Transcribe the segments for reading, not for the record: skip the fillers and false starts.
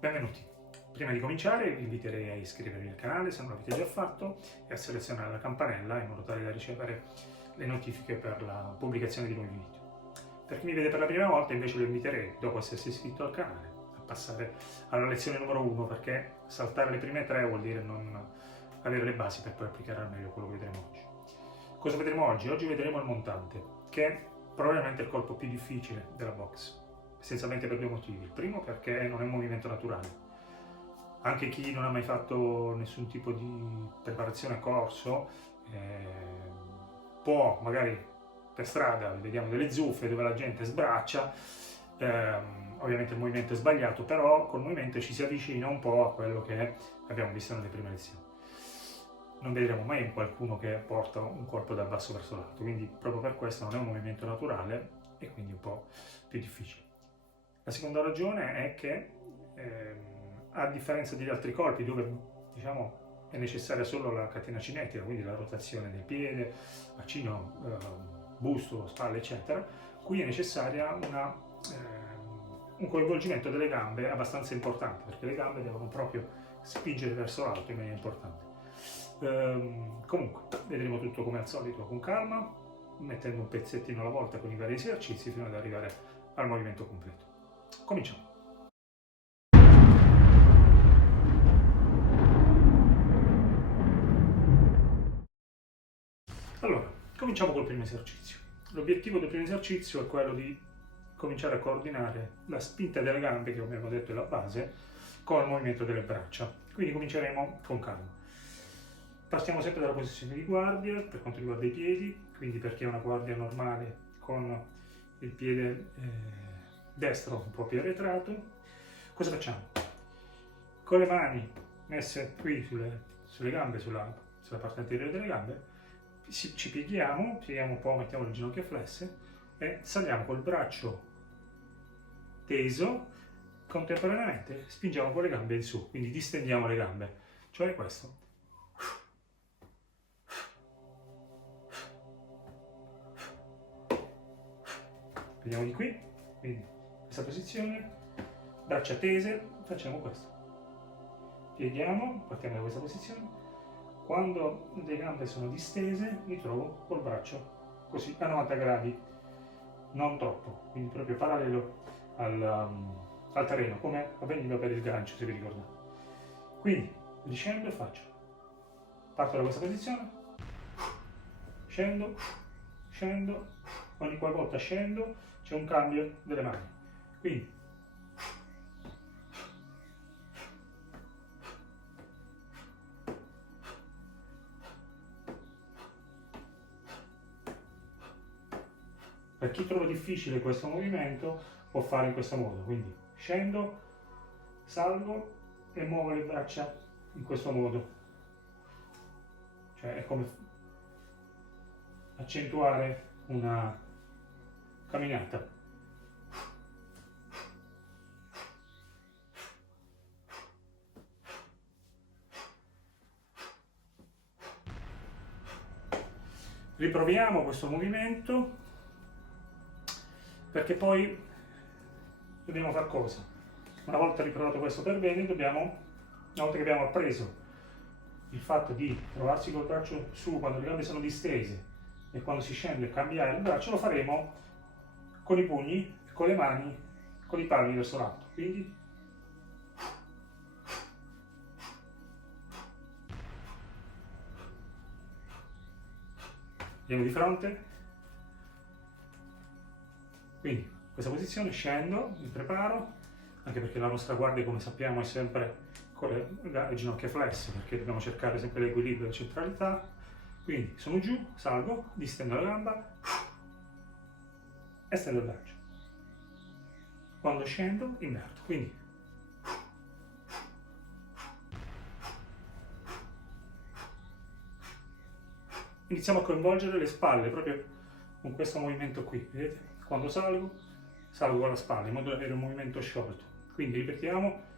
Benvenuti. Prima di cominciare vi inviterei a iscrivervi al canale se non l'avete già fatto e a selezionare la campanella in modo tale da ricevere le notifiche per la pubblicazione di nuovi video. Per chi mi vede per la prima volta invece lo inviterei, dopo essersi iscritto al canale, a passare alla lezione numero 1 perché saltare le prime 3 vuol dire non avere le basi per poi applicare al meglio quello che vedremo oggi. Cosa vedremo oggi? Oggi vedremo il montante, che è probabilmente il colpo più difficile della box. Essenzialmente per due motivi. Il primo perché non è un movimento naturale. Anche chi non ha mai fatto nessun tipo di preparazione a corso può, magari per strada, vediamo delle zuffe dove la gente sbraccia, ovviamente il movimento è sbagliato, però col movimento ci si avvicina un po' a quello che abbiamo visto nelle prime lezioni. Non vedremo mai qualcuno che porta un corpo dal basso verso l'alto, quindi proprio per questo non è un movimento naturale e quindi un po' più difficile. La seconda ragione è che a differenza degli altri colpi dove diciamo è necessaria solo la catena cinetica, quindi la rotazione del piede, bacino, busto, spalle eccetera, qui è necessaria un coinvolgimento delle gambe abbastanza importante, perché le gambe devono proprio spingere verso l'alto in maniera importante. Comunque vedremo tutto come al solito con calma, mettendo un pezzettino alla volta con i vari esercizi fino ad arrivare al movimento completo. Cominciamo. Allora, cominciamo col primo esercizio. L'obiettivo del primo esercizio è quello di cominciare a coordinare la spinta delle gambe, che come abbiamo detto è la base, con il movimento delle braccia. Quindi cominceremo con calma. Partiamo sempre dalla posizione di guardia per quanto riguarda i piedi, quindi perché è una guardia normale con il piede destro un po' più arretrato. Cosa facciamo? Con le mani messe qui sulle gambe, sulla parte anteriore delle gambe, ci pieghiamo un po', mettiamo le ginocchia flesse e saliamo col braccio teso, contemporaneamente spingiamo con le gambe in su, quindi distendiamo le gambe, cioè questo. Vediamo di qui, quindi questa posizione, braccia tese, facciamo questo. Pieghiamo, partiamo da questa posizione. Quando le gambe sono distese, mi trovo col braccio così a 90 gradi, non troppo, quindi proprio parallelo al terreno, come avveniva per il gancio, se vi ricordate. Quindi riscendo e faccio. Parto da questa posizione, scendo, scendo, ogni qualvolta scendo c'è un cambio delle mani. Quindi per chi trova difficile questo movimento può fare in questo modo, quindi scendo, salgo e muovo le braccia in questo modo, cioè è come accentuare una camminata. Riproviamo questo movimento perché poi dobbiamo fare cosa? Una volta riprovato questo per bene, una volta che abbiamo appreso il fatto di trovarsi col braccio su quando le gambe sono distese e quando si scende cambiare il braccio, lo faremo con i pugni, con le mani, con i palmi verso l'alto. Quindi andiamo di fronte. Quindi questa posizione, scendo, mi preparo, anche perché la nostra guardia, come sappiamo, è sempre con le ginocchia flesse, perché dobbiamo cercare sempre l'equilibrio e la centralità. Quindi sono giù, salgo, distendo la gamba e stendo il braccio. Quando scendo, inverto. Quindi iniziamo a coinvolgere le spalle proprio con questo movimento qui, vedete? Quando salgo con la spalla in modo da avere un movimento sciolto. Quindi ripetiamo.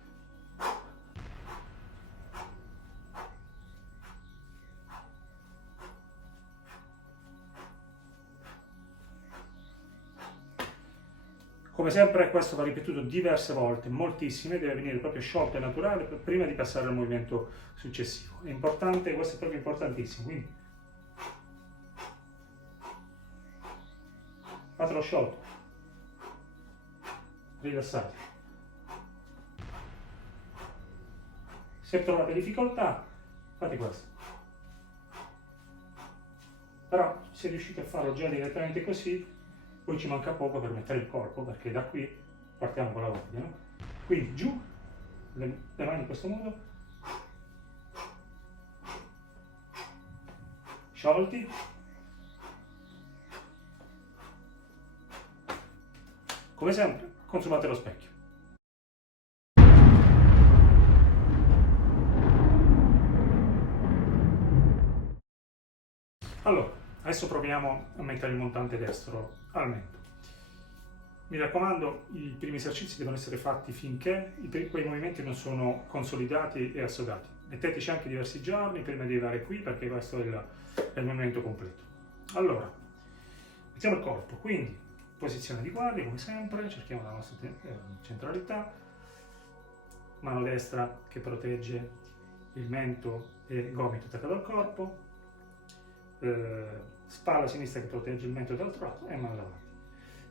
Come sempre questo va ripetuto diverse volte, moltissime, deve venire proprio sciolto e naturale prima di passare al movimento successivo. È importante, questo è proprio importantissimo, quindi fatelo sciolto, rilassati. Se trovate difficoltà, fate questo. Però se riuscite a farlo già direttamente così, poi ci manca poco per mettere il corpo, perché da qui partiamo con la guardia, no? Quindi giù, le mani in questo modo, sciolti, come sempre consumate lo specchio. Allora, adesso proviamo a mettere il montante destro al mento. Mi raccomando, i primi esercizi devono essere fatti finché quei movimenti non sono consolidati e assodati. Metteteci anche diversi giorni prima di arrivare qui, perché questo è il movimento completo. Allora, mettiamo il corpo, quindi posizione di guardia come sempre, cerchiamo la nostra centralità, mano destra che protegge il mento e gomito attaccato al corpo, spalla sinistra che protegge il mento dall'altro lato e mano davanti.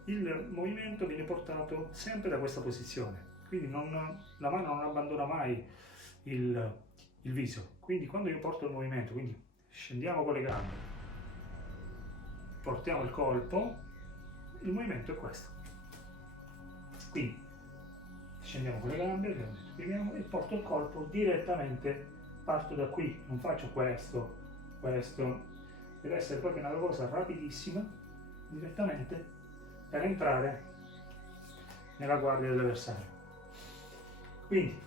Il movimento viene portato sempre da questa posizione, quindi la mano non abbandona mai il viso. Quindi quando io porto il movimento, quindi scendiamo con le gambe, portiamo il colpo, il movimento è questo. Quindi scendiamo con le gambe, e porto il colpo direttamente, parto da qui, non faccio questo, deve essere proprio una cosa rapidissima, direttamente per entrare nella guardia dell'avversario. Quindi,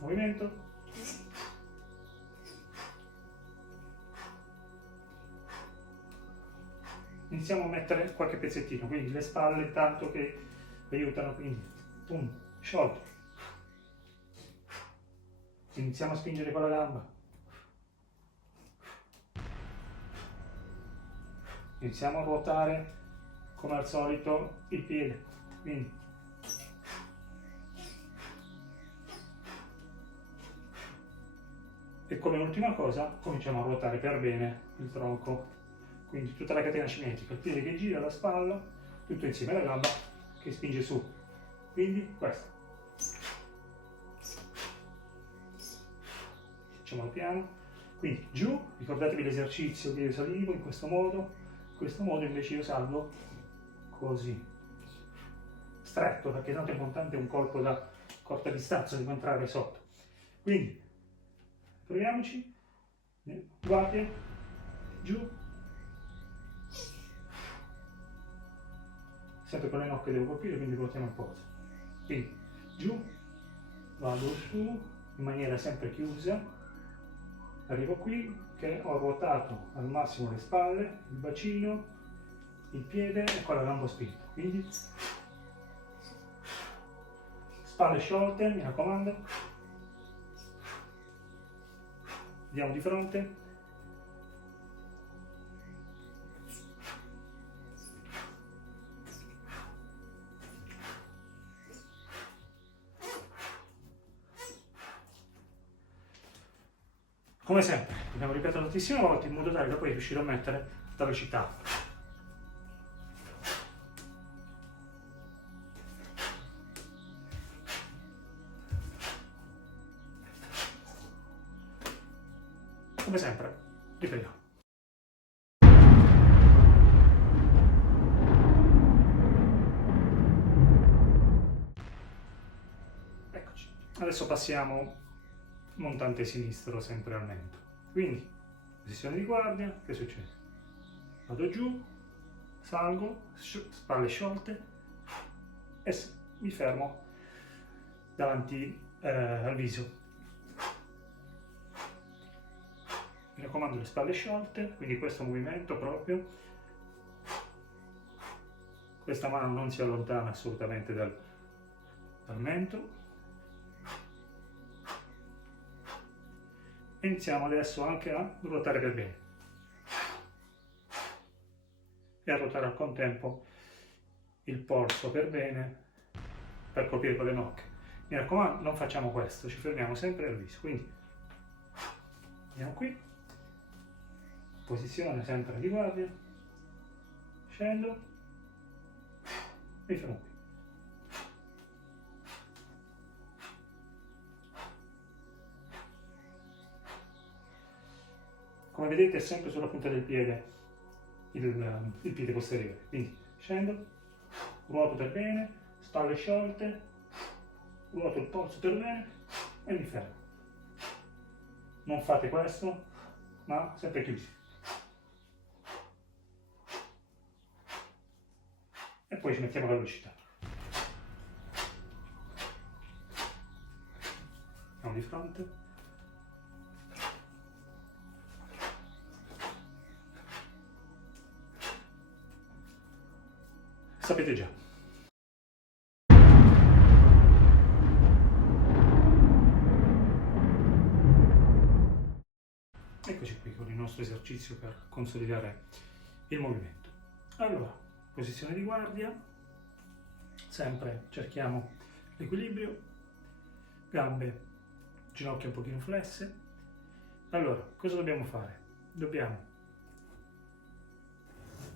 movimento, iniziamo a mettere qualche pezzettino, quindi le spalle tanto che aiutano, quindi, pum, sciolto. Iniziamo a spingere con la gamba. Iniziamo a ruotare come al solito il piede, quindi e come ultima cosa cominciamo a ruotare per bene il tronco, quindi tutta la catena cinetica, il piede che gira, la spalla, tutto insieme, la gamba che spinge su, quindi questo. Facciamolo piano, quindi giù, ricordatevi l'esercizio che io salivo in questo modo invece io salgo così, stretto, perché tanto è importante un colpo da corta distanza, devo entrare sotto. Quindi, proviamoci, guardia, giù, sempre con le nocche devo colpire, quindi ruotiamo il polso. Quindi, giù, vado su, in maniera sempre chiusa, arrivo qui, che ho ruotato al massimo le spalle, il bacino, il piede e con la gamba spinta, quindi spalle sciolte, mi raccomando, vediamo di fronte, come sempre dobbiamo ripetere tantissime volte in modo tale da poi riuscire a mettere la velocità. Come sempre, ripetiamo. Eccoci. Adesso passiamo montante sinistro sempre al mento. Quindi, posizione di guardia, che succede? Vado giù, salgo, spalle sciolte e mi fermo davanti al viso. Mi raccomando, le spalle sciolte, quindi questo movimento proprio, questa mano non si allontana assolutamente dal mento. E iniziamo adesso anche a ruotare per bene e a ruotare al contempo il polso per bene per colpire con le nocche. Mi raccomando, non facciamo questo, ci fermiamo sempre al viso. Quindi andiamo qui, posizione sempre di guardia, scendo, mi fermo qui. Come vedete è sempre sulla punta del piede il piede posteriore, quindi scendo, ruoto per bene, spalle sciolte, ruoto il polso per bene e mi fermo. Non fate questo, ma sempre chiusi. E poi ci mettiamo la velocità. Andiamo di fronte. Sapete già. Eccoci qui con il nostro esercizio per consolidare il movimento. Allora, posizione di guardia, sempre cerchiamo l'equilibrio, gambe, ginocchia un pochino flesse. Allora, cosa dobbiamo fare? Dobbiamo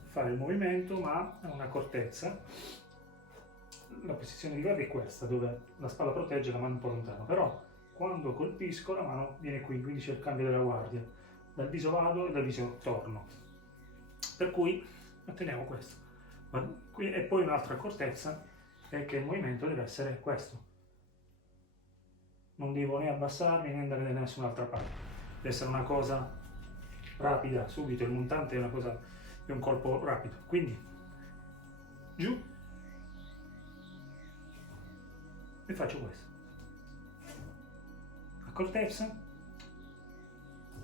fare il movimento ma a un'accortezza. La posizione di guardia è questa, dove la spalla protegge la mano un po' lontano, però quando colpisco la mano viene qui, quindi c'è il cambio della guardia. Dal viso vado e dal viso torno. Per cui otteniamo questo. E poi un'altra accortezza è che il movimento deve essere questo. Non devo né abbassarmi né andare da nessun'altra parte. Deve essere una cosa rapida, subito. Il montante è una cosa, è un colpo rapido. Quindi giù e faccio questo. Accortezza,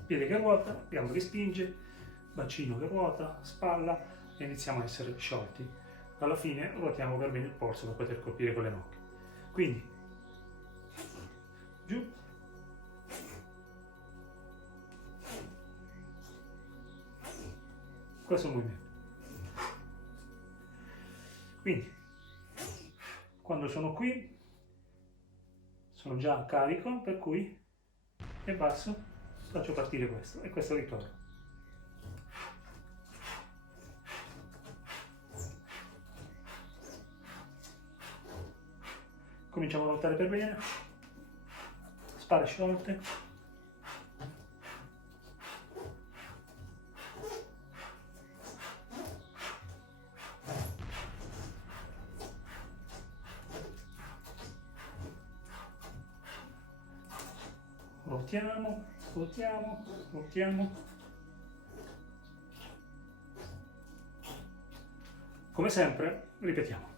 piede che ruota, gambo che spinge, bacino che ruota, spalla e iniziamo a essere sciolti. Alla fine ruotiamo per bene il polso per poter colpire con le nocche. Quindi giù, questo è il movimento. Quindi quando sono qui sono già carico, per cui e basso faccio partire questo e questo ritorno. Cominciamo a ruotare per bene, spalle sciolte, ruotiamo, ruotiamo, ruotiamo. Come sempre, ripetiamo.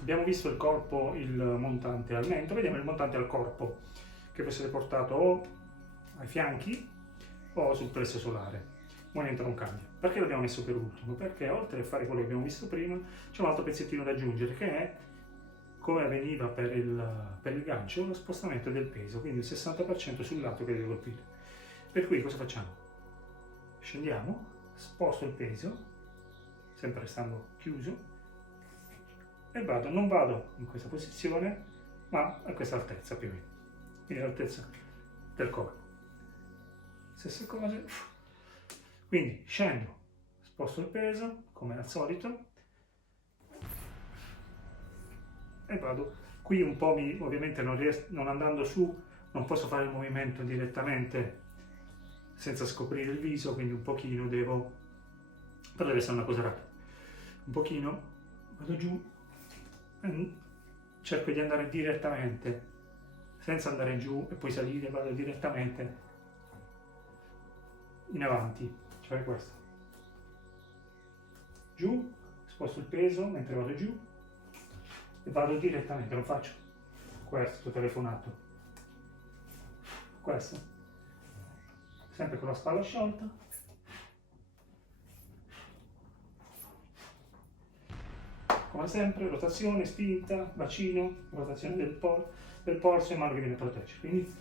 Abbiamo visto il corpo, il montante al mento, vediamo il montante al corpo, che può essere portato o ai fianchi o sul plesso solare. Il movimento non cambia. Perché l'abbiamo messo per ultimo? Perché oltre a fare quello che abbiamo visto prima, c'è un altro pezzettino da aggiungere, che è, come avveniva per il gancio, lo spostamento del peso, quindi il 60% sul lato che deve colpire. Per cui cosa facciamo? Scendiamo, sposto il peso, sempre restando chiuso, e non vado in questa posizione, ma a questa altezza più o meno, quindi l'altezza del corpo. Stesse cose, quindi scendo, sposto il peso, come al solito, e vado. Qui un po' ovviamente non andando su, non posso fare il movimento direttamente senza scoprire il viso, quindi un pochino però deve essere una cosa rapida. Un pochino, vado giù, cerco di andare direttamente, senza andare giù e poi salire, vado direttamente in avanti, cioè questo. Giù, sposto il peso mentre vado giù e vado direttamente, lo faccio. Questo telefonato. Questo. Sempre con la spalla sciolta. Come sempre, rotazione, spinta, bacino, rotazione del polso e mano che viene a proteggere. Quindi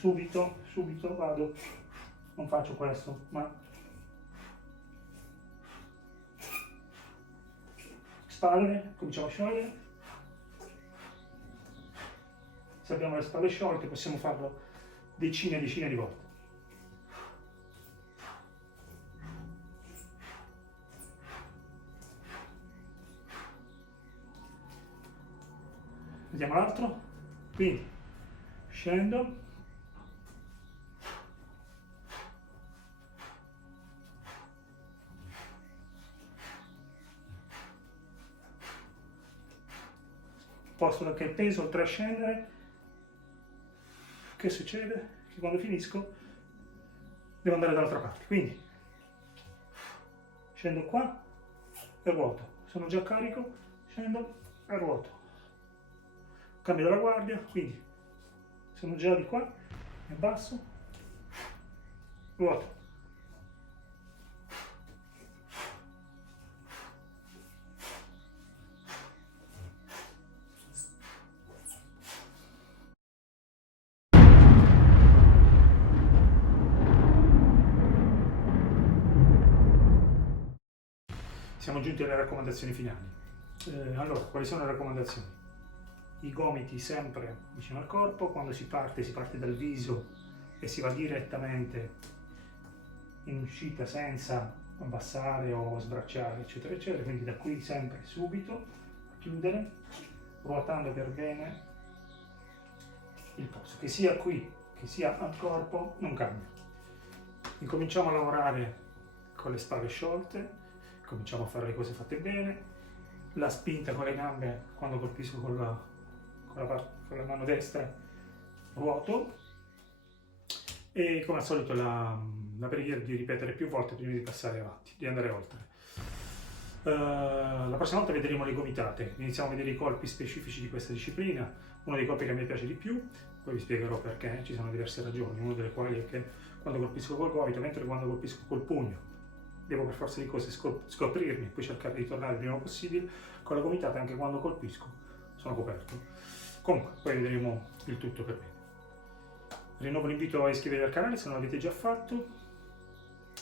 subito vado, non faccio questo, ma spalle, cominciamo a sciogliere. Se abbiamo le spalle sciolte possiamo farlo decine e decine di volte. Vediamo l'altro, quindi scendo, posto anche il peso oltre a scendere. Che succede? Che quando finisco devo andare dall'altra parte, quindi scendo qua e ruoto, sono già carico, scendo e ruoto, cambio della guardia, quindi sono già di qua e abbasso, ruoto. Siamo giunti alle raccomandazioni finali. Allora, quali sono le raccomandazioni? I gomiti sempre vicino al corpo, quando si parte dal viso e si va direttamente in uscita senza abbassare o sbracciare, eccetera, eccetera, quindi da qui sempre subito a chiudere, ruotando per bene il posto, che sia qui, che sia al corpo, non cambia. Incominciamo a lavorare con le spalle sciolte, cominciamo a fare le cose fatte bene, la spinta con le gambe quando colpisco con la mano destra ruoto, e come al solito la preghiera di ripetere più volte prima di passare avanti, di andare oltre. La prossima volta vedremo le gomitate, iniziamo a vedere i colpi specifici di questa disciplina, uno dei colpi che a me piace di più, poi vi spiegherò perché, ci sono diverse ragioni, una delle quali è che quando colpisco col gomito, mentre quando colpisco col pugno devo per forza di cose scoprirmi, poi cercare di tornare il prima possibile, con la gomitata anche quando colpisco sono coperto. Comunque, poi vedremo il tutto per bene. Rinnovo l'invito a iscrivervi al canale se non l'avete già fatto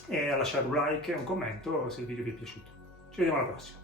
e a lasciare un like e un commento se il video vi è piaciuto. Ci vediamo alla prossima.